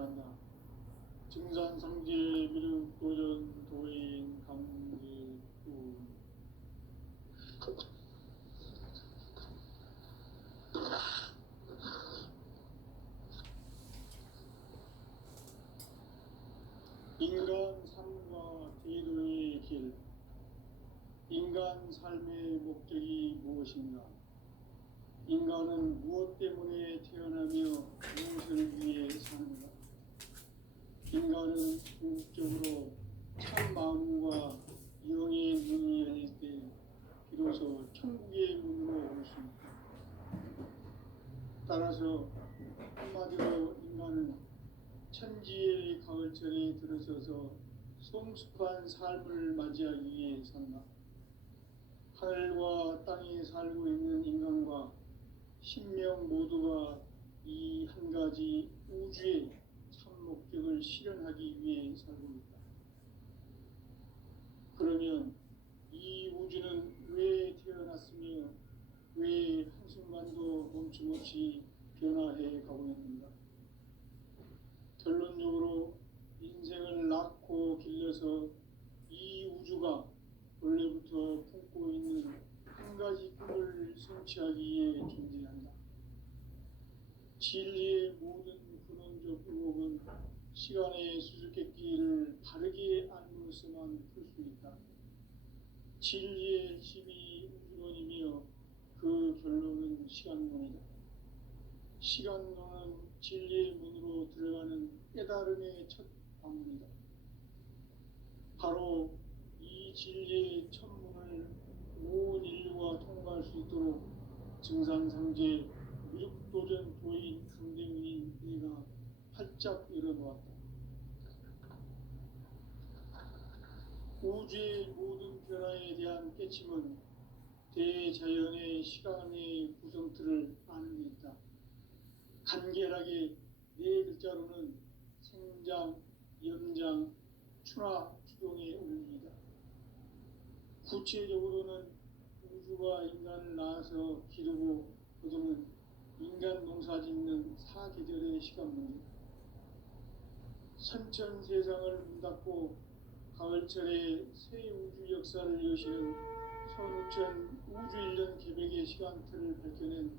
경계한다. 증산상제 미륵 도전 도인 강제구 인간 삶과 대도의 길. 인간 삶의 목적이 무엇인가? 인간은 무엇 때문에 태어나며 무엇을 위해 사는가? 인간은 궁극적으로 참 마음과 영의 눈이 열릴 때 비로소 천국의 문으로 올 수 있다. 따라서 한마디로 인간은 천지의 가을철에 들어서서 성숙한 삶을 맞이하기 위해 산다. 하늘과 땅에 살고 있는 인간과 신명 모두가 이 한 가지 우주의 참 목적을 실현하기 위해 살고 있다. 그러면 이 우주는 왜 태어났으며 왜 한순간도 멈춤없이 변화해 가고 있는가? 결론적으로 인생을 낳고 길러서 이 우주가 원래부터 품고 있는 한 가지 꿈을 성취하기 위해 존재한다. 진리의 모든 근원적 의혹은 시간의 수수께끼를 바르게 알므로서만 풀 수 있다. 진리의 핵심이 우주론이며 그 결론은 시간론이다. 시간론은 진리의 문으로 들어가는 깨달음의 첫 방문이다. 바로 이 진리의 첫 문을 온 인류가 통과할 수 있도록 증산상제 미륵도전 도인 강대문인 내가 활짝 열어놓았다. 우주의 모든 변화에 대한 깨침은 대자연의 시간의 구성틀을 아는 데 있다. 간결하게 네 글자로는 생장, 연장, 추나 추동의 원리이다. 구체적으로는 우주가 인간을 낳아서 기르고 거두는 인간 농사 짓는 사계절의 시간 문제. 선천 세상을 문닫고 가을철에 새 우주 역사를 여시는 선우천 우주 1년 개백의 시간틀을 밝혀낸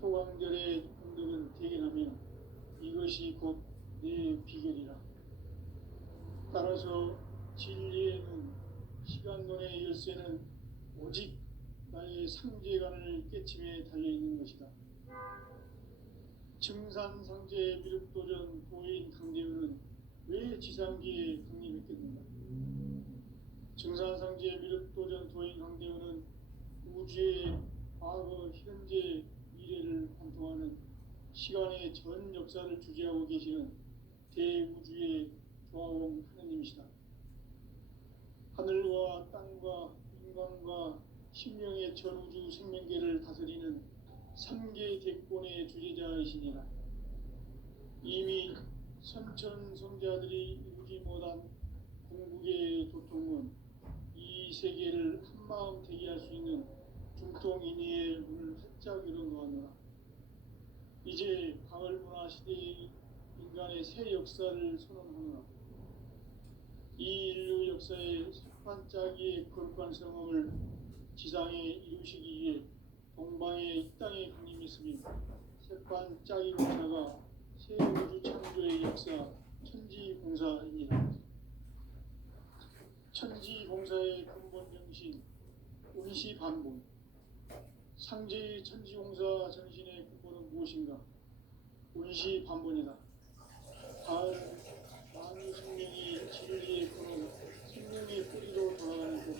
소강절의 공덕을 대견하며 이것이 곧 내 비결이라. 따라서 진리의 눈, 시간론의 열쇠는 오직 나의 상제관을 깨침에 달려있는 것이다. 증산상제 미륵도전 도인 강대문은 왜 지상기에 강림했겠는가? 증산상제 미륵도전 도인 강대문은 우주의 과거, 현재, 미래를 관통하는 시간의 전 역사를 주재하고 계시는 대우주의 조화원 하느님이시다. 하늘과 땅과 인간과 신명의 전우주 생명계를 다스리는 3계 대권의 주재자이시니라. 이미 선천성자들이 이루지 못한 궁극의 도통은 이 세계를 한마음 대기할 수 있는 중통인의의 문을 활짝 열어놓았노라. 이제 가을문화 시대의 인간의 새 역사를 선언하노라. 이 인류 역사의 색반짜기의 거룩한 성험을 지상에 이루시기 위해 동방의 이 땅에 강림했으며 색반짜기 공사가 새 우주 창조의 역사 천지공사입니다. 천지공사의 근본 정신 운시반본. 상제의 천지공사 정신의 근본은 무엇인가? 운시반본이다. 가을 만유 생명이 진리의 근원, 생명의 뿌리로 돌아가는 곳.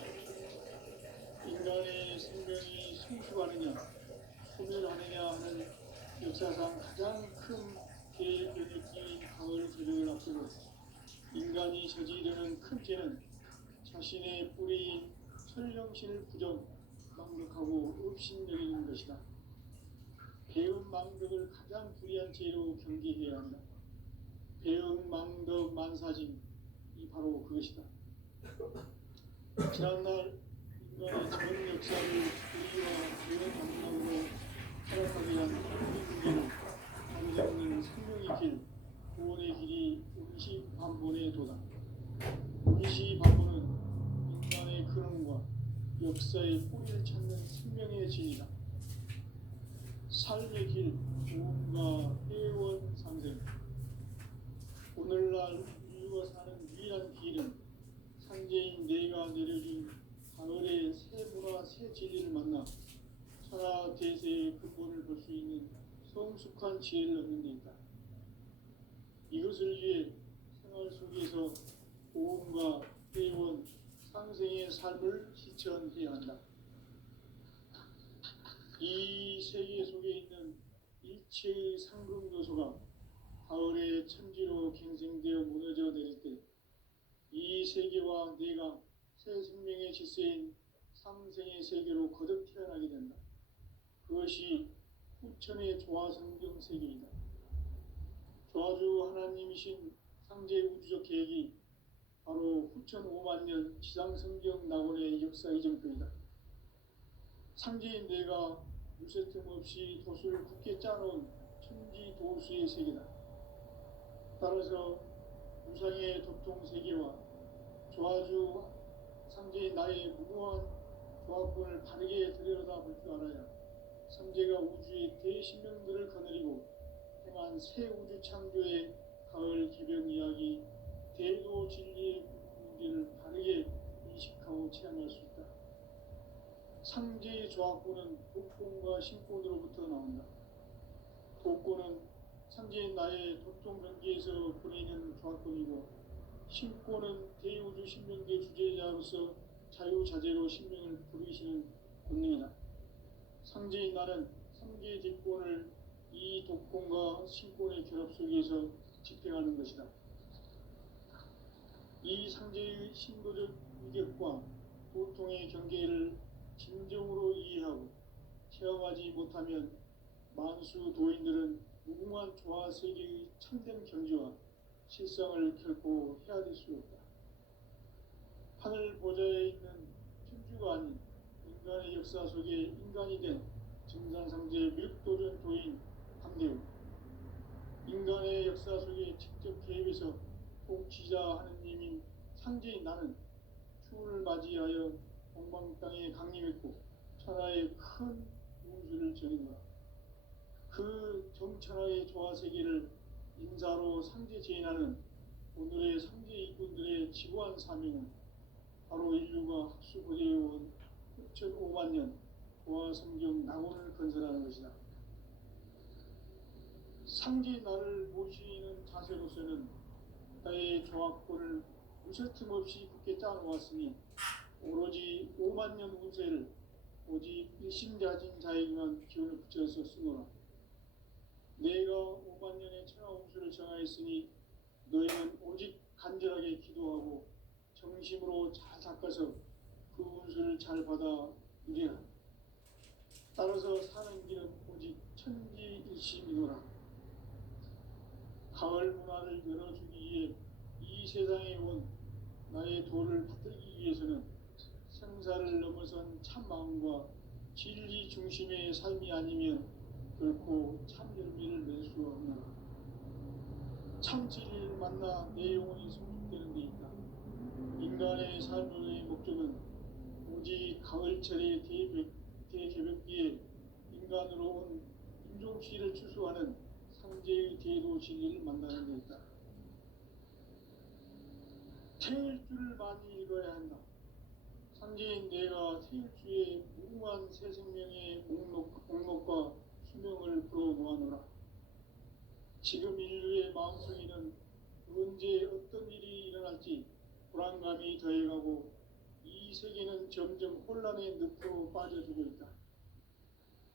인간의 생명이 성숙하느냐, 소멸하느냐 하는 역사상 가장 큰 대변이 끼인 가을 계력을 앞두고 인간이 저지르는 큰 죄는 자신의 뿌리인 설령신을 부정, 망덕하고 업신여기는 것이다. 배운 망덕을 가장 불의한 죄로 경계해야 한다. 배운 망덕 만사진, 이 바로 그것이다. 지난날 인간의 전 역사를 의리와 배운 감각으로 살아가게 한 우리 문제는 단지 없는 생명의 길, 구원의 길이 운시반본에 도다. 운시반본은 인간의 근원과 역사의 뿌리를 찾는 생명의 진리다. 삶의 길, 구원과 회원 상생. 오늘날 인류가 사는 유일한 길은 상제인 내가 내려준 가을의 새 문화, 새 진리를 만나 천하 대세의 근본을 볼 수 있는 성숙한 지혜를 얻는 데 있다. 이것을 위해 생활 속에서 보험과 회원, 상생의 삶을 실천해야 한다. 이 세계 속에 있는 일체의 상급 요소가 가을의 천지로 갱생되어 무너져 내릴 때 이 세계와 내가 새 생명의 질서인 상생의 세계로 거듭 태어나게 된다. 그것이 후천의 조화성경 세계이다. 조화주 하나님이신 상제 우주적 계획이 바로 후천 5만 년 지상성경 낙원의 역사 이정표이다. 상제인 내가 무쇠 틈 없이 도수를 굳게 짜놓은 천지 도수의 세계다. 따라서 우상의 도통 세계와 조화주 상제인 나의 무모한 조합권을 바르게 들여다볼 줄 알아야 상제가 우주의 대신명들을 거느리고 행한 새 우주 창조의 가을 기병 이야기, 대도 진리의 문제를 바르게 인식하고 체험할 수 있다. 상제의 조합권은 독권과 신권으로부터 나온다. 독권은 상제인 나의 도통 경계에서 보내는 조합권이고, 신권은 대우주 신명계 주제자로서 자유자재로 신명을 부르시는 권능이다. 상제인 나는 상제의 뒷권을 이 독권과 신권의 결합 속에서 집행하는 것이다. 이 상제의 신도적 위격과 도통의 경계를 진정으로 이해하고 체험하지 못하면 만수 도인들은 무궁한 조화 세계의 참된 경지와 실상을 결코 헤아릴 수 없다. 하늘 보좌에 있는 천주가 아닌 인간의 역사 속에 인간이 된 증산상제 밀도전 도인 강대우, 인간의 역사 속에 직접 개입해서 통치자 하느님인 상제인 나는 추운을 맞이하여 동방 땅에 강림했고 천하의 큰 운수를 정해놓아 그 정천하의 조화 세계를 인사로 상제 제인하는 오늘의 상제 일꾼들의 지구한 사명은 바로 인류가 학수고대해온 6,5만 년 조화 성경 낙원을 건설하는 것이다. 상제 나를 모시는 자세로서는 나의 조합권을 무쇠틈 없이 굳게 짜놓았으니 오로지 5만 년 운세를 오직 일심자진 자에게만 기운을 붙여서 쓰노라. 내가 5만 년의 천하 운수를 정하였으니 너희는 오직 간절하게 기도하고 정심으로 잘 닦아서 그 운수를 잘 받아 누리라. 따라서 사는 길은 오직 천지일심이노라. 가을 문화를 열어주기 위해 이 세상에 온 나의 도를 받들기 위해서는 생사를 넘어선 참 마음과 진리 중심의 삶이 아니면 결코 참 열매를 맺을 수 없노라. 참 진리를 만나 내 영혼이 성숙되는 데 있다. 인간의 삶의 목적은 오직 가을철의 대개벽기에 인간으로 온 인종시를 추수하는 상제의 대도 진리를 만나는 데 있다. 태일주를 많이 읽어야 한다. 상제인 내가 태일주의 무궁한 새 생명의 목록과 수명을 풀어놓아노라. 지금 인류의 마음속에는 언제 어떤 일이 일어날지 불안감이 더해가고 이 세계는 점점 혼란의 늪으로 빠져들고 있다.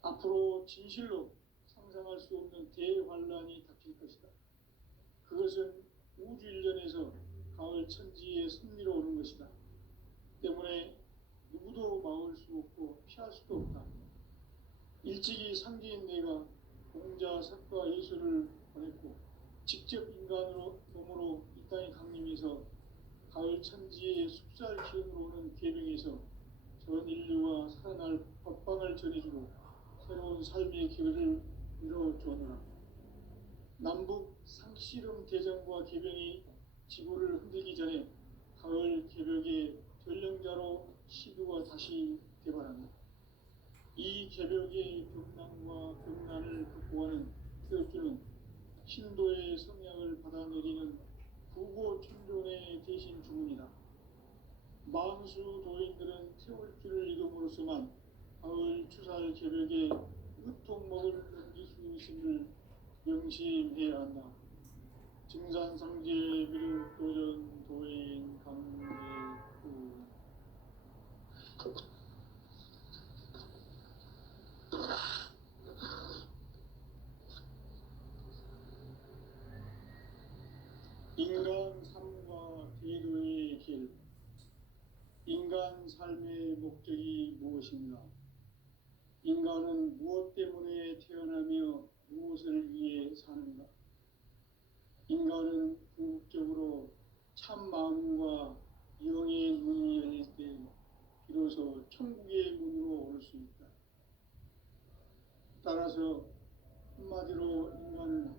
앞으로 진실로 상상할 수 없는 대환란이 닥칠 것이다. 그것은 우주 일전에서 가을 천지의 섭리로 오는 것이다. 때문에 누구도 막을 수 없고 피할 수도 없다. 일찍이 상제인 내가 공자, 석가, 예수를 보냈고 직접 인간으로 몸으로 이 땅에 강림해서 가을 천지의 숙살 기운으로 오는 계명에서 전 인류와 살아날 법방을 전해주고 새로운 삶의 기회를 이뤄주었노라. 남북 상씨름 대전과 개병이 지구를 흔들기 전에 가을 개벽의 전령자로 시도가 다시 개발합니다. 이 개벽의 벽난과 벽난을 극복하는 태엽주는 신도의 성향을 받아내리는 부고천존의 대신 주문이다. 만수 도인들은 태울주를 읽음으로써만 가을 추살 개벽에 으통먹을 넘길 수 있음을 명심해야 한다. 증산상제 미륵도전 도인 강대구 인간 삶과 기도의 길. 인간 삶의 목적이 무엇인가? 인간은 무엇 때문에 태어나며 무엇을 위해 사는가? 인간은 궁극적으로 참 마음과 영의 문이 열릴 때 비로소 천국의 문으로 올 수 있다. 따라서 한마디로 인간은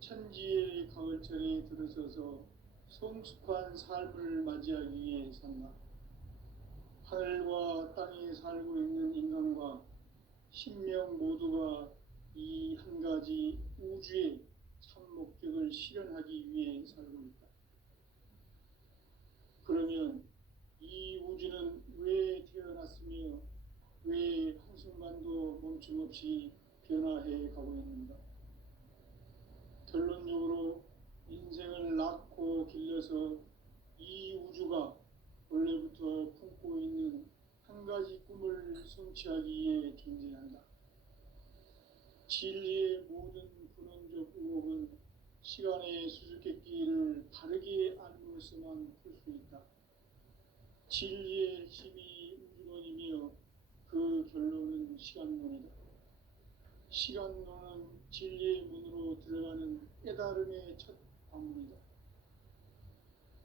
천지의 가을철에 들어서서 성숙한 삶을 맞이하기 위해 산다. 하늘과 땅에 살고 있는 인간과 신명 모두가 이 한 가지 우주의 참 목적을 실현하기 위해 살고 있다. 그러면 이 우주는 왜 태어났으며 왜 한순간도 멈춤없이 변화해 가고 있는가? 결론적으로 인생을 낳고 길러서 이 우주가 원래부터 품고 있는 한 가지 꿈을 성취하기 위해 존재한다. 진리의 모든 근원적 의혹은 시간의 수수께끼를 바르게 알므로써만 풀 수 있다. 진리의 핵심이 우주론이며 그 결론은 시간론이다. 시간론은 진리의 문으로 들어가는 깨달음의 첫 관문이다.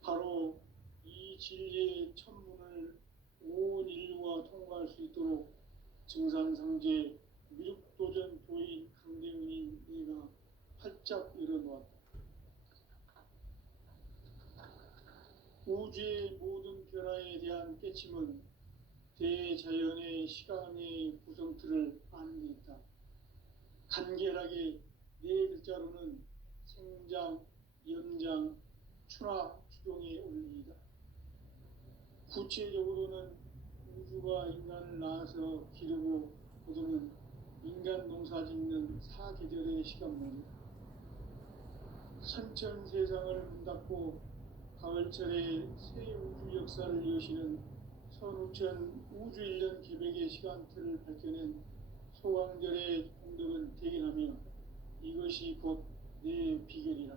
바로 이 진리의 천문을 온 인류가 통과할 수 있도록 증산상제 미륵도전 도인 강대훈인 내가 활짝 열어놓았다. 우주의 모든 변화에 대한 깨침은 대자연의 시간의 구성틀을 아는 데 있다. 간결하게 네 글자로는 생장, 연장, 추락, 추동의 원리이다. 구체적으로는 우주가 인간을 낳아서 기르고 거두는 인간 농사 짓는 사계절의 시간문이다. 선천 세상을 문 닫고 가을철에 새 우주 역사를 여시는 선우천 우주 1년 개벽의 시간틀을 밝혀낸 소강절의 공덕은 대견하며 이것이 곧 내 비결이라.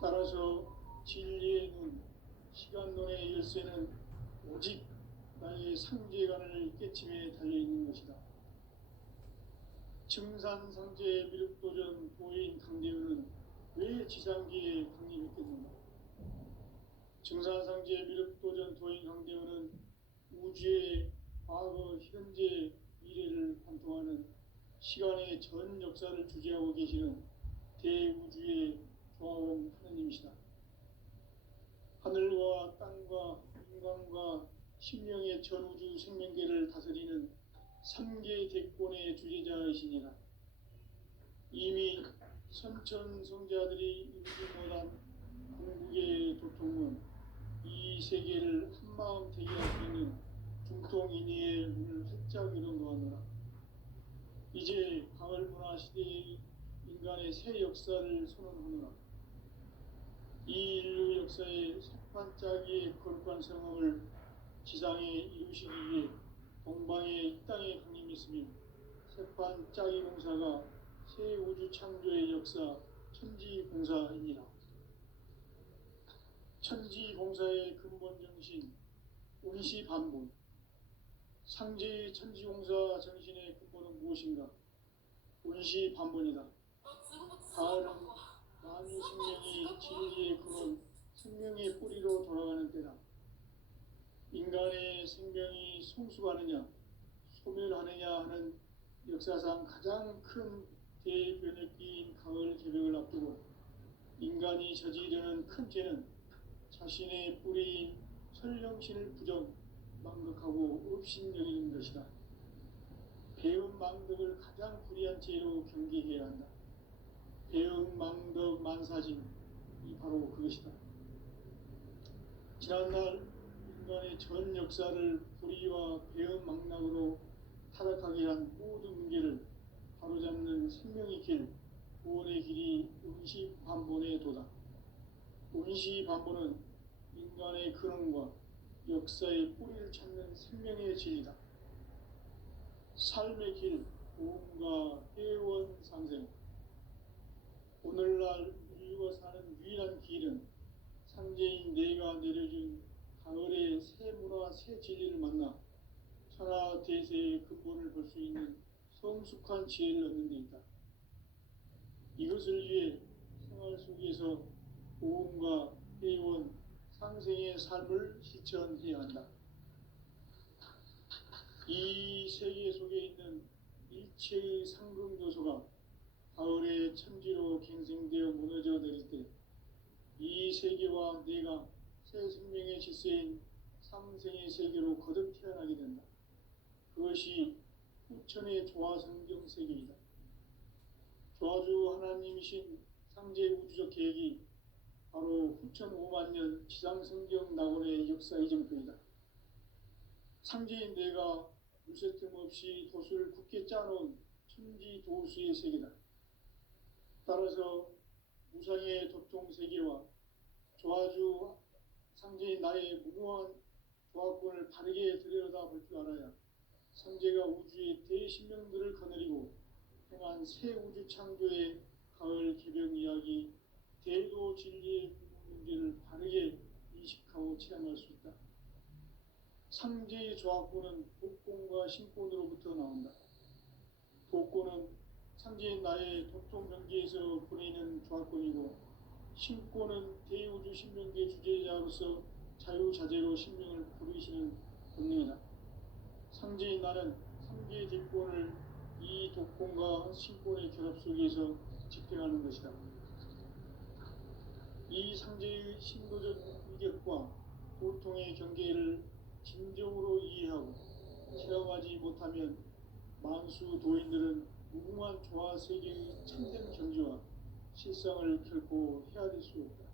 따라서 진리의 눈, 시간론의 열쇠는 오직 나의 상제관을 깨침에 달려있는 것이다. 증산상제 미륵도전 도인 강대훈은 왜 지상계에 강림했겠는가? 증산상제 미륵도전 도인 강대훈은 우주의 과거, 현재, 미래를 관통하는 시간의 전 역사를 주재하고 계시는 대우주의 조화원 하느님이시다. 하늘과 땅과 인간과 신명의 전우주 생명계를 다스리는 3개 대권의 주제자이시니라. 이미 선천 성자들이 이루지 못한 궁극의 도통문, 이 세계를 한마음 대기할 수 있는 중통인의의 문을 활짝 열어놓았노라. 이제 가을 문화 시대의 인간의 새 역사를 선언하노라. 이 인류 역사의 새반짝이의 거룩한 성험을 지상에 이루시기 위해 동방의 이 땅에 강림했으며 새반짝이 공사가 새 우주 창조의 역사 천지공사이니라. 천지공사의 근본 정신 운시반본. 상제의 천지공사 정신의 근본은 무엇인가? 운시반본이다. 가을은 만유 생명이 진리의 근원, 생명의 뿌리로 돌아가는 때다. 인간의 생명이 성숙하느냐, 소멸하느냐 하는 역사상 가장 큰 대변혁기인 가을 개벽을 앞두고 인간이 저지르는 큰 죄는 자신의 뿌리인 설령신을 부정, 망각하고 업신여기는 것이다. 배은 망덕을 가장 불의한 죄로 경계해야 한다. 배은 망덕 만사진, 이 바로 그것이다. 지난날 인간의 전 역사를 불의와 배은 망락으로 타락하게 한 모든 문제를 바로잡는 생명의 길, 구원의 길이 운시반본의 도다. 운시반본은 인간의 근원과 역사의 뿌리를 찾는 생명의 진리다. 삶의 길, 구원과 회원 상생. 오늘날 인류가 사는 유일한 길은 상제인 내가 내려준 가을의 새 문화, 새 진리를 만나 천하 대세의 근본을 볼 수 있는 성숙한 지혜를 얻는 데 있다. 이것을 위해 생활 속에서 보험과 회원, 상생의 삶을 실천해야 한다. 이 세계 속에 있는 일체의 상금 요소가 가을의 천지로 갱생되어 무너져 내릴 때 이 세계와 내가 새 생명의 질서인 상생의 세계로 거듭 태어나게 된다. 그것이 후천의 조화성경 세계이다. 조화주 하나님이신 상제 우주적 계획이 바로 후천 5만 년 지상성경 낙원의 역사 이정표이다. 상제인 내가 물새 틈 없이 도수를 굳게 짜놓은 천지 도수의 세계다. 따라서 무상의 도통 세계와 조화주 상제인 나의 무모한 조화권을 바르게 들여다볼 줄 알아야 상제가 우주의 대신명들을 거느리고 행한 새 우주 창조의 가을 개벽 이야기, 대도 진리의 문제를 바르게 인식하고 체험할 수 있다. 상제의 조화권은 독권과 신권으로부터 나온다. 독권은 상제인 나의 도통 경계에서 보내는 조화권이고, 신권은 대우주 신명계 주제자로서 자유자재로 신명을 부르시는 본능이다. 상제인 나는 상제의 뒷권을 이 독권과 신권의 결합 속에서 집행하는 것이다. 이 상제의 신도적 위력과 고통의 경계를 진정으로 이해하고 체험하지 못하면 만수 도인들은 무궁한 조화 세계의 참된 경지와 실상을 결코 헤아릴 수 없다.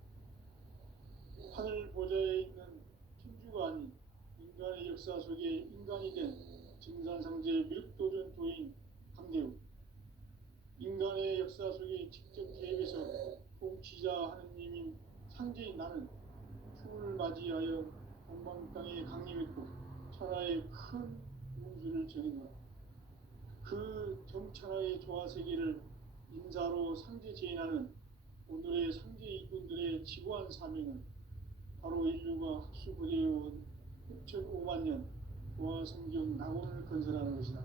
하늘 보좌에 있는 천주가 아닌 인간의 역사 속에 인간이 된 증산상제 밀도전 도인 강대우, 인간의 역사 속에 직접 개입해서 통치자 하느님인 상제인 나는 춤을 맞이하여 동방 땅에 강림했고 천하의 큰 운수를 정했노라. 그 정천하의 조화세계를 인사로 상제 제인하는 오늘의 상제 이군들의 지구한 사명은 바로 인류가 학수부대해온 6,5만 년 조화성경 낙원을 건설하는 것이다.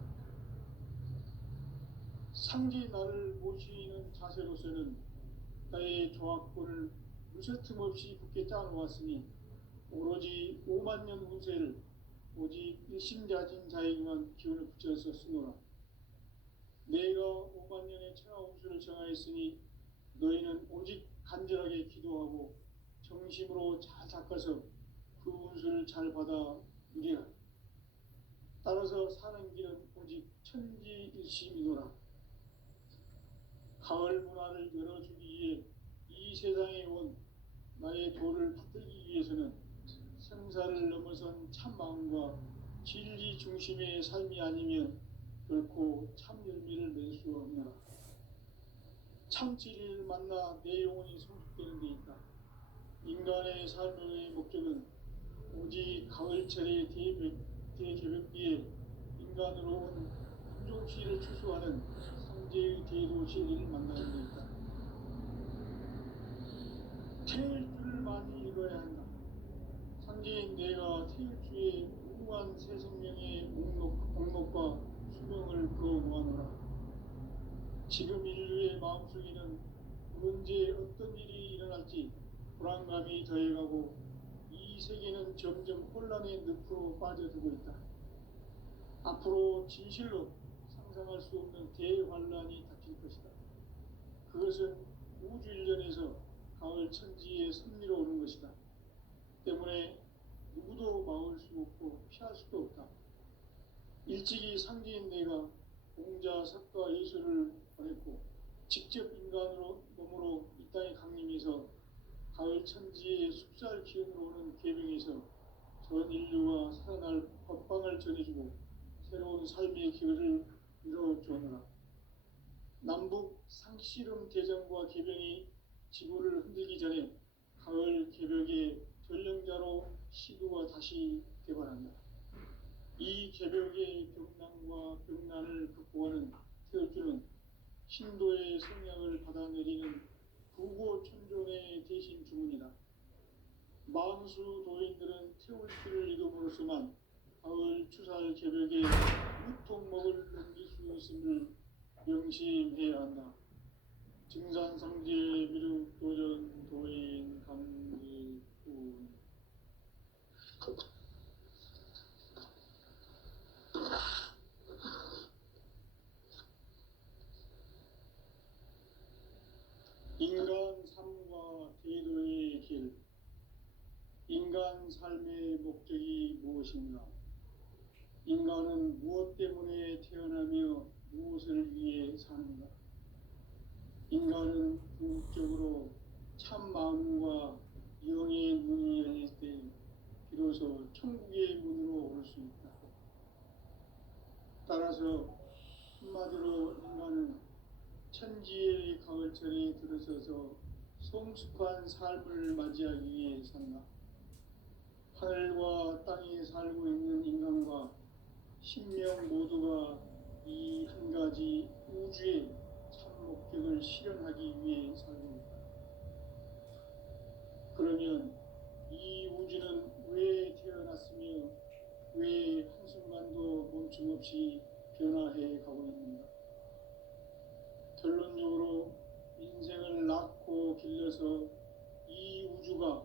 상제 나를 모시는 자세로서는 나의 조화권을 무쇠틈 없이 굳게 짜놓았으니 오로지 5만 년 운세를 오직 일심자진 자에게만 기운을 붙여서 쓰노라. 내가 5만 년의 천하 운수를 정하였으니 너희는 오직 간절하게 기도하고 정심으로 잘 닦아서 그 운수를 잘 받아 누리라. 따라서 사는 길은 오직 천지일심이노라. 가을 문화를 열어주기 위해 이 세상에 온 나의 도를 받들기 위해서는 생사를 넘어선 참 마음과 진리 중심의 삶이 아니면 결코 참 열매를 맺을 수 없노라. 참 진리를 만나 내 영혼이 성숙되는 데 있다. 인간의 삶의 목적은 오직 가을철의 대개벽기에 인간으로 온 품종시를 추수하는 상제의 대도 진리를 만나는 데 있다. 태일주를 많이 읽어야 한다. 상제인 내가 태일주의 무궁한 새 생명의 목록과 수명을 그어 모아놓으라. 지금 인류의 마음속에는 언제 어떤 일이 일어날지 불안감이 더해가고 이 세계는 점점 혼란의 늪으로 빠져들고 있다. 앞으로 진실로 상상할 수 없는 대환란이 닥칠 것이다. 그것은 우주 일련에서 가을 천지의 섭리로 오는 것이다. 때문에 누구도 막을 수 없고 피할 수도 없다. 일찍이 상제인 내가 공자, 석가, 예수를 보냈고 직접 인간으로 몸으로 이 땅에 강림해서 가을 천지의 숲살 기운으로 오는 계명에서 전 인류가 살아날 법방을 전해주고 새로운 삶의 기회를 이뤄주느라. 남북 상씨름 대전과 계병이 지구를 흔들기 전에 가을 개벽의 전령자로 시도가 다시 개발한다. 이 개벽의 병난과 병난을 극복하는 태어주는 신도의 성향을 받아내리는 부고천존의 대신 주문이다. 만수 도인들은 태울 길을 잃음으로써만 가을 추살 개벽의 유통목을 넘길 수 있음을 명심해야 한다. 증산상제 미륵도전 도인 강제군. 인간 삶과 제도의 길. 인간 삶의 목적이 무엇인가? 인간은 무엇 때문에 태어나며 무엇을 위해 사는가? 인간은 궁극적으로 참 마음과 영의 문이 열릴 때 비로소 천국의 문으로 올 수 있다. 따라서 한마디로 인간은 천지의 가을철에 들어서서 성숙한 삶을 맞이하기 위해 산다. 하늘과 땅에 살고 있는 인간과 신명 모두가 이 한 가지 우주의 참 목적을 실현하기 위해 살고 있다. 그러면 이 우주는 왜 태어났으며 왜 한순간도 멈춤없이 변화해 가고 있는가? 결론적으로 인생을 낳고 길러서 이 우주가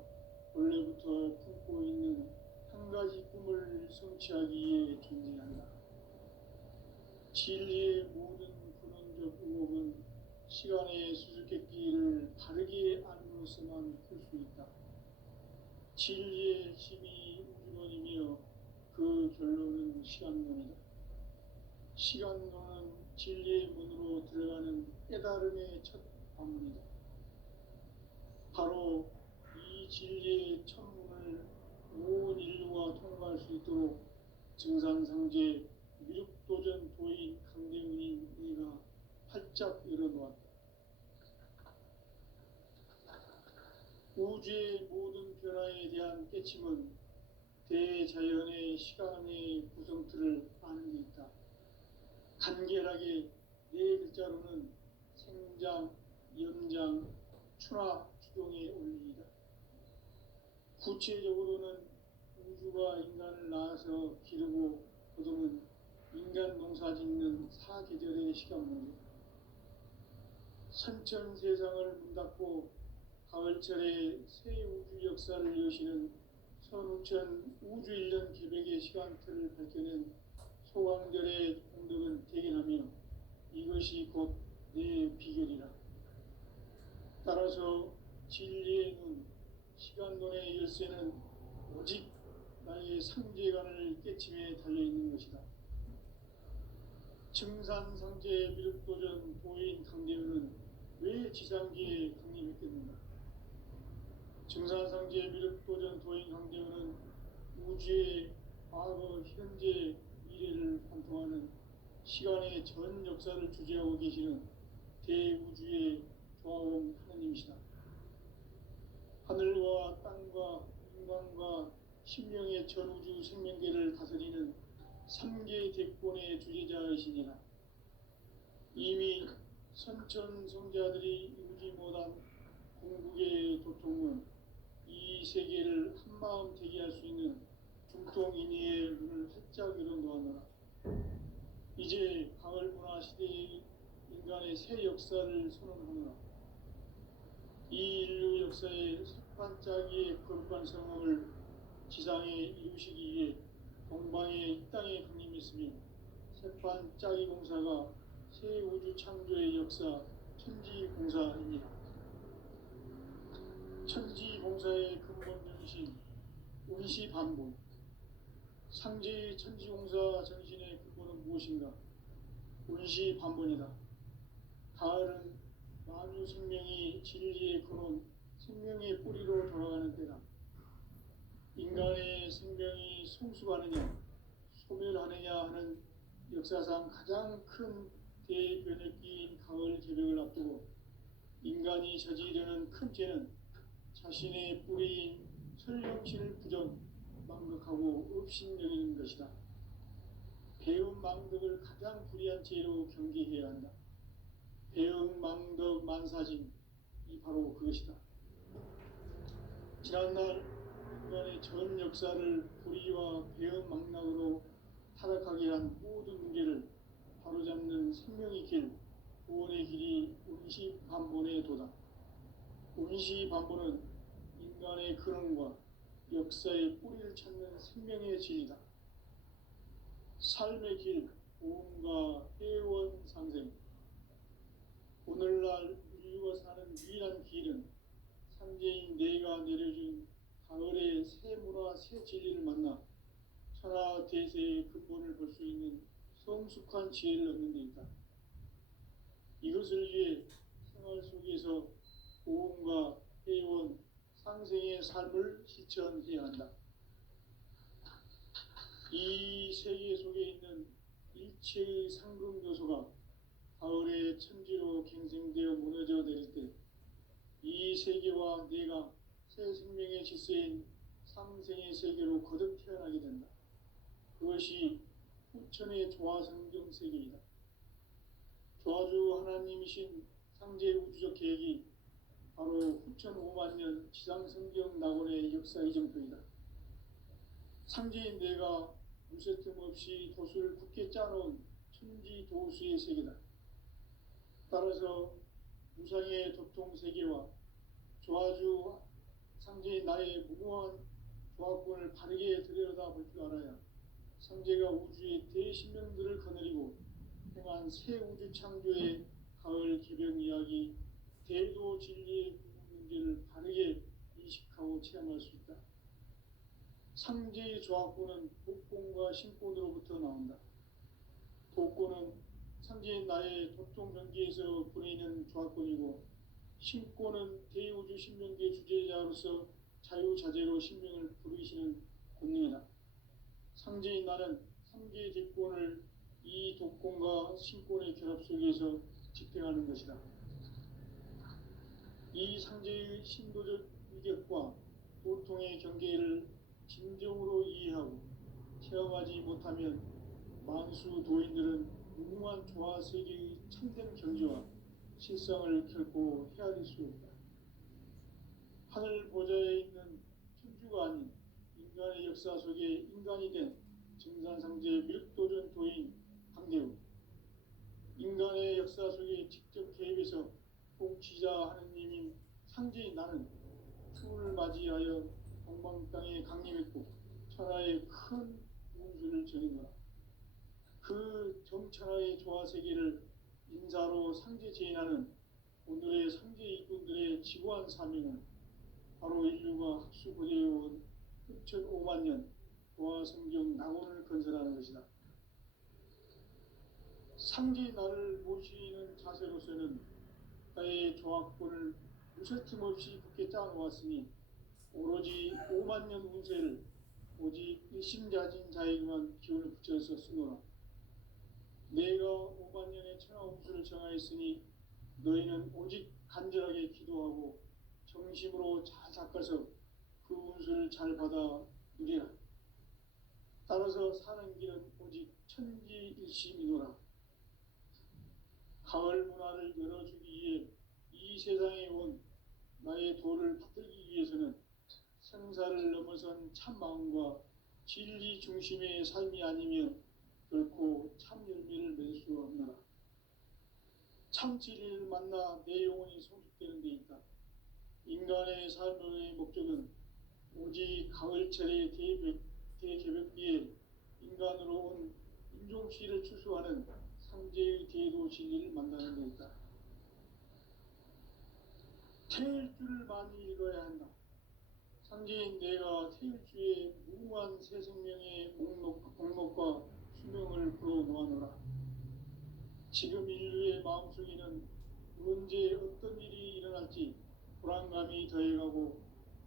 원래부터 품고 있는 한 가지 꿈을 성취하기 위해 존재한다. 진리의 모든 근원적 의목은 시간의 수수께끼를 바르게 알므로서만 풀 수 있다. 진리의 핵심이 우주론이며 그 결론은 시간론이다. 시간론은 진리의 문으로 들어가는 깨달음의 첫 방문이다. 바로 이 진리의 천문을 온 인류가 통과할 수 있도록 증산상제 미륵도전 도인 강대훈인 이가 활짝 열어놓았다. 우주의 모든 변화에 대한 깨침은 대자연의 시간의 구성틀을 아는 데 있다. 간결하게 네 글자로는 생장, 연장, 추나 추동의 원리이다. 구체적으로는 우주가 인간을 낳아서 기르고 거두는 인간 농사 짓는 사계절의 시간문제. 선천 세상을 문닫고 가을철에 새 우주 역사를 여시는 선우천 우주일년 개백의 시간틀을 밝혀낸 소광절의 공덕은 대견하며 이것이 곧 내 비결이라. 따라서 진리의 눈, 시간론의 열쇠는 오직 나의 상제관을 깨침에 달려있는 것이다. 증산상제 미륵도전 도인 강대훈은 왜 지상기에 강림했겠는가? 증산상제 미륵도전 도인 강대훈은 우주의 과거, 현재, 미래를 관통하는 시간의 전 역사를 주재하고 계시는 대우주의 조화원 하느님이시다. 하늘과 땅과 인간과 신명의 전우주 생명계를 다스리는 3개 대권의 주제자이시니라. 이미 선천성자들이 이루지 못한 궁극의 도통은 이 세계를 한마음 되게 할 수 있는 중통인의의 문을 활짝 열어놓았노라. 이제 가을 문화 시대의 인간의 새 역사를 선언하노라. 이 인류 역사의 석반짜기의 거룩한 성업을 지상에 이루시기 위해 동방의 이 땅에 강림했으며 색반짜기 공사가 새 우주 창조의 역사 천지봉사이니라. 천지봉사의 근본 정신, 운시반본. 상제의 천지봉사 정신의 근본은 무엇인가? 운시반본이다. 가을은 만유 생명이 진리의 근원, 생명의 뿌리로 돌아가는 때다. 인간의 생명이 성숙하느냐, 소멸하느냐 하는 역사상 가장 큰 대변혁기인 가을 개벽을 앞두고 인간이 저지르는 큰 죄는 자신의 뿌리인 설령신을 부정, 망극하고 업신여기는 것이다. 배음 망덕을 가장 불의한 죄로 경계해야 한다. 배음 망덕 만사진이 바로 그것이다. 지난날 인간의 전 역사를 불의와 배음 망락으로 타락하게 한 모든 문제를 바로잡는 생명의 길, 구원의 길이 운시반본의 도다. 운시반본은 인간의 근원과 역사의 뿌리를 찾는 생명의 진리다. 삶의 길, 보험과 회원 상생. 오늘날 인류가 사는 유일한 길은 상제인 내가 내려준 가을의 새 문화, 새 진리를 만나 천하 대세의 근본을 볼 수 있는 성숙한 지혜를 얻는 데 있다. 이것을 위해 생활 속에서 보험과 회원, 상생의 삶을 실천해야 한다. 이 세계 속에 있는 일체의 상금 요소가 가을의 천지로 갱생되어 무너져 내릴 때 이 세계와 내가 새 생명의 질서인 상생의 세계로 거듭 태어나게 된다. 그것이 후천의 조화성경 세계이다. 조화주 하나님이신 상제 우주적 계획이 바로 후천 5만 년 지상성경 낙원의 역사 이정표이다. 상제인 내가 무쇠틈 없이 도수를 굳게 짜놓은 천지도수의 세계다. 따라서 무상의 도통세계와 조화주 상제인 나의 무모한 조화권을 바르게 들여다볼 줄 알아야 상제가 우주의 대신명들을 거느리고 행한 새 우주 창조의 가을 개벽 이야기, 대도 진리의 문제를 바르게 인식하고 체험할 수 있다. 상제의 조화권은 복권과 신권으로부터 나온다. 복권은 상제인 나의 도통 경계에서 보내는 조화권이고, 신권은 대우주 신명계 주제자로서 자유자재로 신명을 부르시는 권능이다. 상제인 나는 상계의 대권을 이 독권과 신권의 결합 속에서 집행하는 것이다. 이 상제의 신도적 위격과 보통의 경계를 진정으로 이해하고 체험하지 못하면 만수 도인들은 무궁한 조화 세계의 참된 경지와 실상을 결코 헤아릴 수 없다. 하늘 보좌에 있는 천주가 아닌 인간의 역사 속에 인간이 된 증산상제 밀도전 도인 강대우, 인간의 역사 속에 직접 개입해서 통치자 하느님인 상제인 나는 추운을 맞이하여 동방 땅에 강림했고 천하의 큰 운수를 정했노라. 그 정천하의 조화세계를 인사로 상제 제인하는 오늘의 상제 이꾼들의 지구한 사명은 바로 인류가 학수고대해온 후천 5만 년 조화성경 낙원을 건설하는 것이다. 상제 나를 모시는 자세로서는 나의 조화권을 무쇠틈 없이 굳게 짜놓았으니 오로지 5만 년 운세를 오직 일심자진 자에게만 기운을 붙여서 쓰노라. 내가 5만 년의 천하 운수를 정하였으니 너희는 오직 간절하게 기도하고 정심으로 잘 닦아서 그 운수를 잘 받아 누리라. 따라서 사는 길은 오직 천지일심이노라. 가을 문화를 열어주기 위해 이 세상에 온 나의 도를 붙들기 위해서는 생사를 넘어선 참 마음과 진리 중심의 삶이 아니면 결코 참 열매를 맺을 수 없노라. 참 진리를 만나 내 영혼이 성숙되는 데 있다. 인간의 삶의 목적은 오직 가을철의 대개벽기에 인간으로 온 인종시를 추수하는 상제의 대도 진리를 만나는 데 있다. 태일주를 많이 읽어야 한다. 상제인 내가 태일주의 무궁한 새 생명의 목록과 수명을 불어놓아노라. 지금 인류의 마음속에는 언제 어떤 일이 일어날지 불안감이 더해가고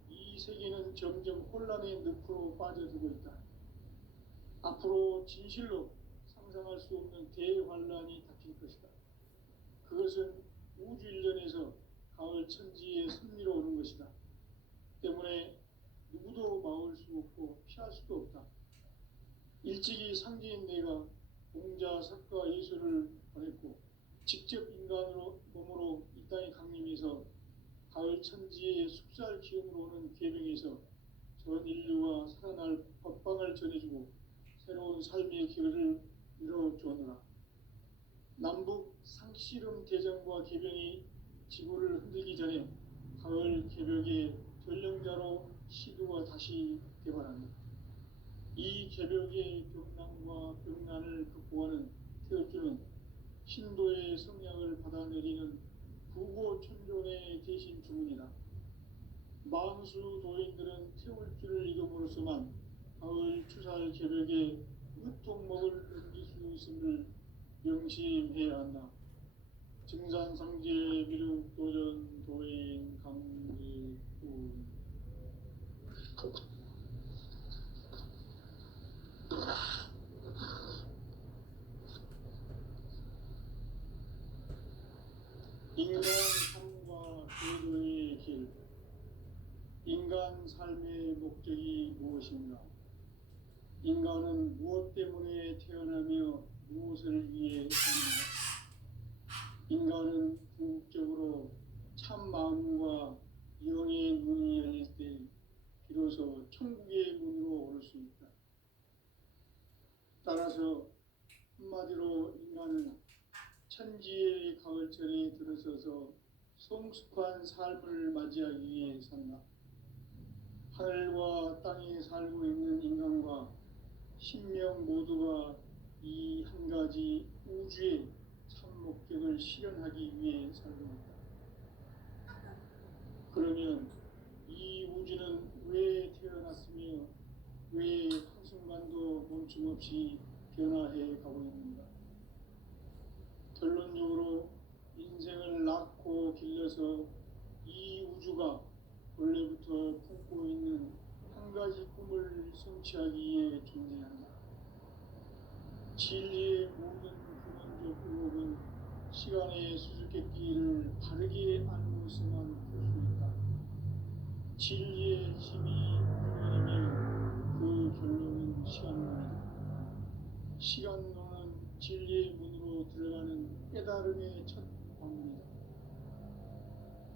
이 세계는 점점 혼란의 늪으로 빠져들고 있다. 앞으로 진실로 상상할 수 없는 대환란이 닥칠 것이다. 그것은 우주 일련에서 가을 천지의 섭리로 오는 것이다. 때문에 누구도 막을 수 없고 피할 수도 없다. 일찍이 상제인 내가 공자, 석가, 예수를 보냈고 직접 인간으로 몸으로 이 땅에 강림해서 가을 천지의 숙살 기운으로 오는 계명에서 전 인류와 살아날 법방을 전해주고 새로운 삶의 기회를 이뤄주었노라. 남북 상씨름 대전과 계병이 지구를 흔들기 전에 가을 개벽의 전령자로 시두가 다시 개발한다. 이 개벽의 벽난과 벽난을 극복하는 태엽주는 신도의 성량을 받아내리는 부고천존의 대신 주문이다. 만수 도인들은 태울주를 이름으로서만 가을 추살 개벽의 으통목을 넘길 수 있음을 명심해야 한다. 증산상제 미륵 도전 도인 강제군 인간 삶과 제도의 길. 인간 삶의 목적이 무엇인가? 인간은 무엇 때문에 태어나며 무엇을 위해 사는가? 인간은 궁극적으로 참 마음과 영의 문이 열릴 때 비로소 천국의 문으로 오를 수 있다. 따라서 한마디로 인간은 천지의 가을철에 들어서서 성숙한 삶을 맞이하기 위해 산다. 하늘과 땅에 살고 있는 인간과 신명 모두가 이 한 가지 우주의 참 목적을 실현하기 위해 살고 있다. 그러면 이 우주는 왜 태어났으며 왜 한순간도 멈춤없이 변화해 가고 있는가? 결론적으로 인생을 낳고 길러서 이 우주가 원래부터 품고 있는 한 가지 꿈을 성취하기 위해 존재한다. 진리의 모든 근원적 의혹은 시간의 수수께끼를 바르게 알고서만 풀 수 있다. 진리의 힘이 근원이며 그 결론은 시간론이다. 시간론은 진리의 문으로 들어가는 깨달음의 첫 방문이다.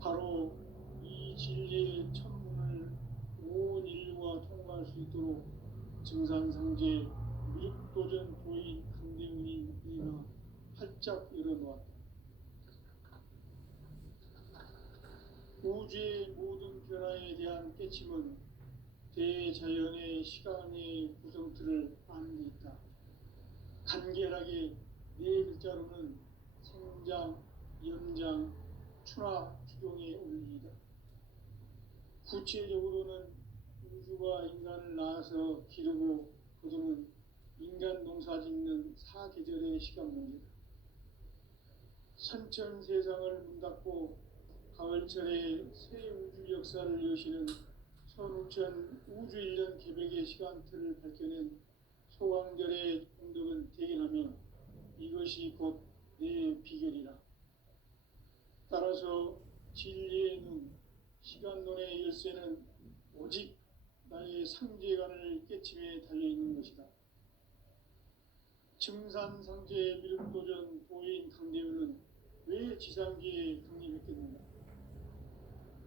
바로 이 진리의 첫 문을 온 인류가 통과할 수 있도록 증산상제 미륵도전 도인 강대훈이 내가 활짝 열어놓았다. 우주의 모든 변화에 대한 깨침은 대자연의 시간의 구성틀을 아는 데 있다. 간결하게 네 글자로는 생장, 염장, 추나 추동의 원리이다. 구체적으로는 우주가 인간을 낳아서 기르고 거두는 인간 농사 짓는 사계절의 시간 문제다. 선천 세상을 문닫고 가을철에 새 우주 역사를 여시는 선우천 우주 일년 개벽의 시간틀을 밝혀낸 소강절의 공덕은 대견하며 이것이 곧 내 비결이라. 따라서 진리의 눈, 시간론의 열쇠는 오직 나의 상제관을 깨침에 달려있는 것이다. 증산상제 미륵도전 도인 강대훈은 왜 지상계에 강림했겠는가?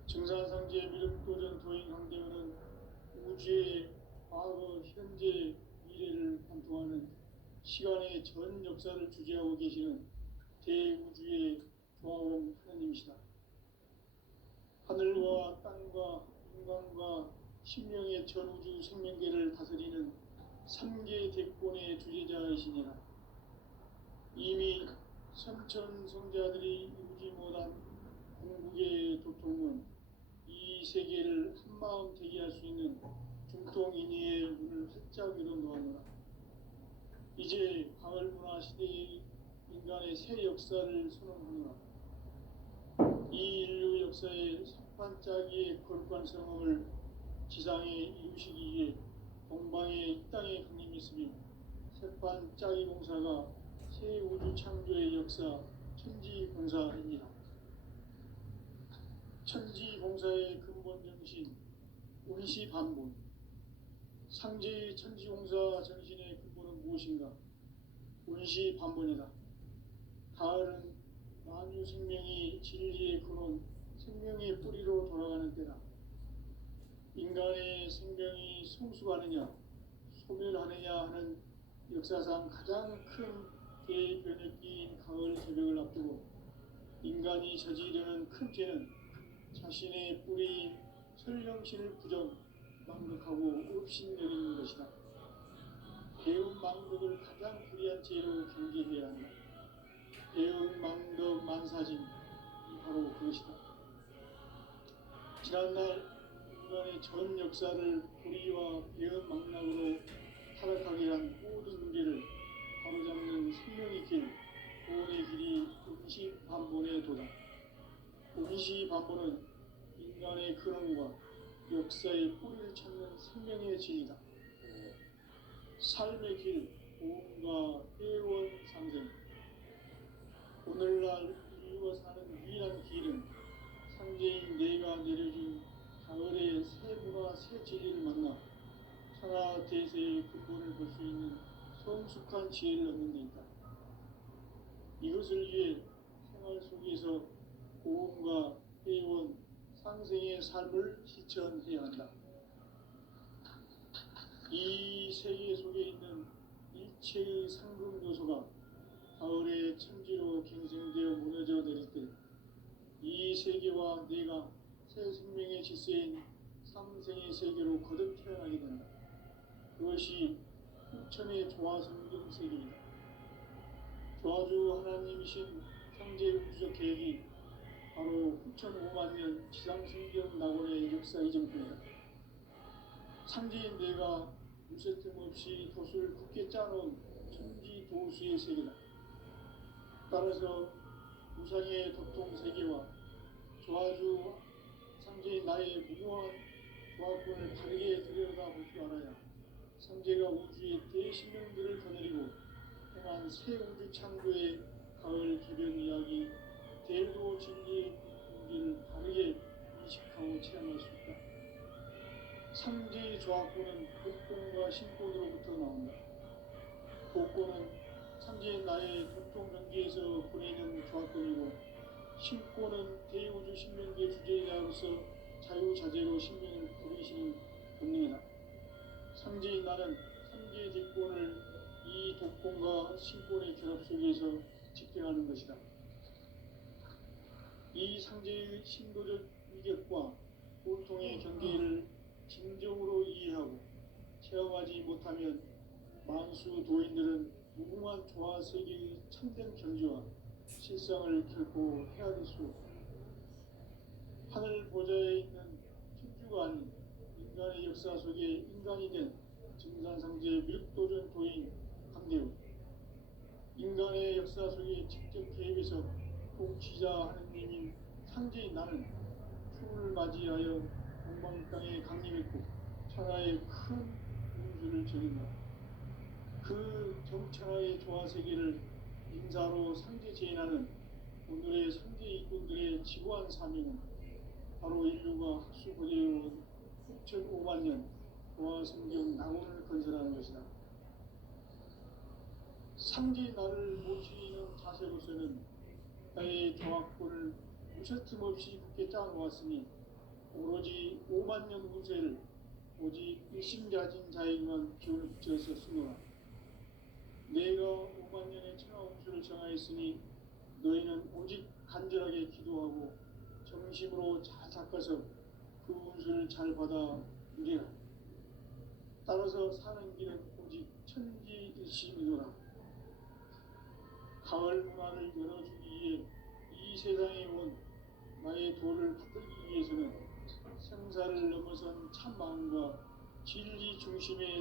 증산상제 미륵도전 도인 강대훈은 우주의 과거, 현재, 미래를 관통하는 시간의 전 역사를 주재하고 계시는 대우주의 조화원 하나님이시다. 하늘과 땅과 인간과 신명의 전우주 생명계를 다스리는 3계 대권의 주재자이시니라. 이미 선천 성자들이 이루지 못한 궁극의 도통은 이 세계를 한마음 되게 할 수 있는 중통인의의 문을 활짝 열어놓았노라. 이제 가을 문화 시대의 인간의 새 역사를 선언하노라. 이 인류 역사의 석판짜기의 거룩한 성험을 지상에 이루시기 위해 동방의 이 땅에 강림했으며 석판짜기 공사가 새 우주 창조의 역사 천지공사입니다. 천지공사의 근본 정신 운시반본. 상제의 천지공사 정신의 근본은 무엇인가? 운시반본이다. 가을은 만유 생명이 진리의 근원, 생명의 뿌리로 돌아가는 때다. 인간의 생명이 성숙하느냐, 소멸하느냐 하는 역사상 가장 큰 대변혁기인 가을 새벽을 앞두고 인간이 저지르는 큰 죄는 자신의 뿌리인 설령신을 부정, 망극하고 업신여기는 것이다. 배운 망덕을 가장 불의한 죄로 경계해야 한다. 배운 망덕 만사진이 바로 그것이다. 지난날 인간의 전 역사를 불의와 배은 망락으로 타락하게 한 모든 문제를 바로잡는 생명의 길, 구원의 길이 운시반본의 도다. 운시반본은 인간의 근원과 역사의 뿌리를 찾는 생명의 진리다. 삶의 길, 보험과 회원 상생. 오늘날 인류가 사는 유일한 길은 상제인 내가 내려준 가을의 새 문화, 새 진리를 만나 천하 대세의 근본을 볼 수 있는 성숙한 지혜를 얻는 데 있다. 이것을 위해 생활 속에서 보험과 회원, 상생의 삶을 실천해야 한다. 이 세계 속에 있는 일체의 상급 요소가 가을의 천지로 갱생되어 무너져 내릴 때 이 세계와 내가 새 생명의 질서인 삼생의 세계로 거듭 태어나게 된다. 그것이 후천의 조화성경 세계이다. 조화주 하나님이신 상제 우주적 계획이 바로 후천 5만 년 지상성경 낙원의 역사 이정표이다. 상제인 내가 무쇠틈 없이 돛을 굳게 짜놓은 천지도수의 세계다. 따라서 우상의 도통 세계와 조화주 상제인 나의 무모한 조합권을 바르게 들여다볼 줄 알아야 상제가 우주의 대신령들을 거느리고 행한 새 우주 창조의 가을 개변 이야기, 대도 진리의 공기를 바르게 인식하고 체험할 수 있다. 상제의 조합권은 복권과 신권으로부터 나온다. 복권은 상제인 나의 도통 경계에서 보내는 조합권이고, 신권은 대우주 신명계 주제자로서 자유자재로 신명을 부리시는 본능이다. 상제인 나는 상제의 뒷권을 이 독권과 신권의 결합 속에서 집행하는 것이다. 이 상제의 신도적 위격과 고통의 경계를 진정으로 이해하고 체험하지 못하면 만수 도인들은 무궁한 조화 세계의 참된 경지와 실상을 결코 헤아릴 수 없다. 하늘 보좌에 있는 천주가 아닌 인간의 역사 속에 인간이 된 증산상제의 밀도전 도인 강대우, 인간의 역사 속에 직접 개입해서 통치자 하느님인 상제인 나는 춤을 맞이하여 동방 땅에 강림했고 천하의 큰 운수를 적인다. 그 정천하의 조화세계를 인사로 상제 제인하는 오늘의 상제 일꾼들의 지구한 사명은 바로 인류가 학수고대해온 6,500만 년 조화성경 낙원을 건설하는 것이다. 상제 나를 모시는 자세로서는 나의 조합권을 무쇠틈 없이 굳게 짜놓았으니 오로지 5만 년 운세를 오직 일심자진 자에게만 기운을 붙여서 쓰노라. 내가 5만 년의 천하 운수를 정하였으니 너희는 오직 간절하게 기도하고 정심으로 잘 닦아서 그 운수를 잘 받아 누리라. 따라서 사는 길은 오직 천지일심이노라. 가을 문화를 열어주기 위해 이 세상에 온 나의 도를 붙들기 위해서는 생사를 넘어선 참 마음과 진리 중심의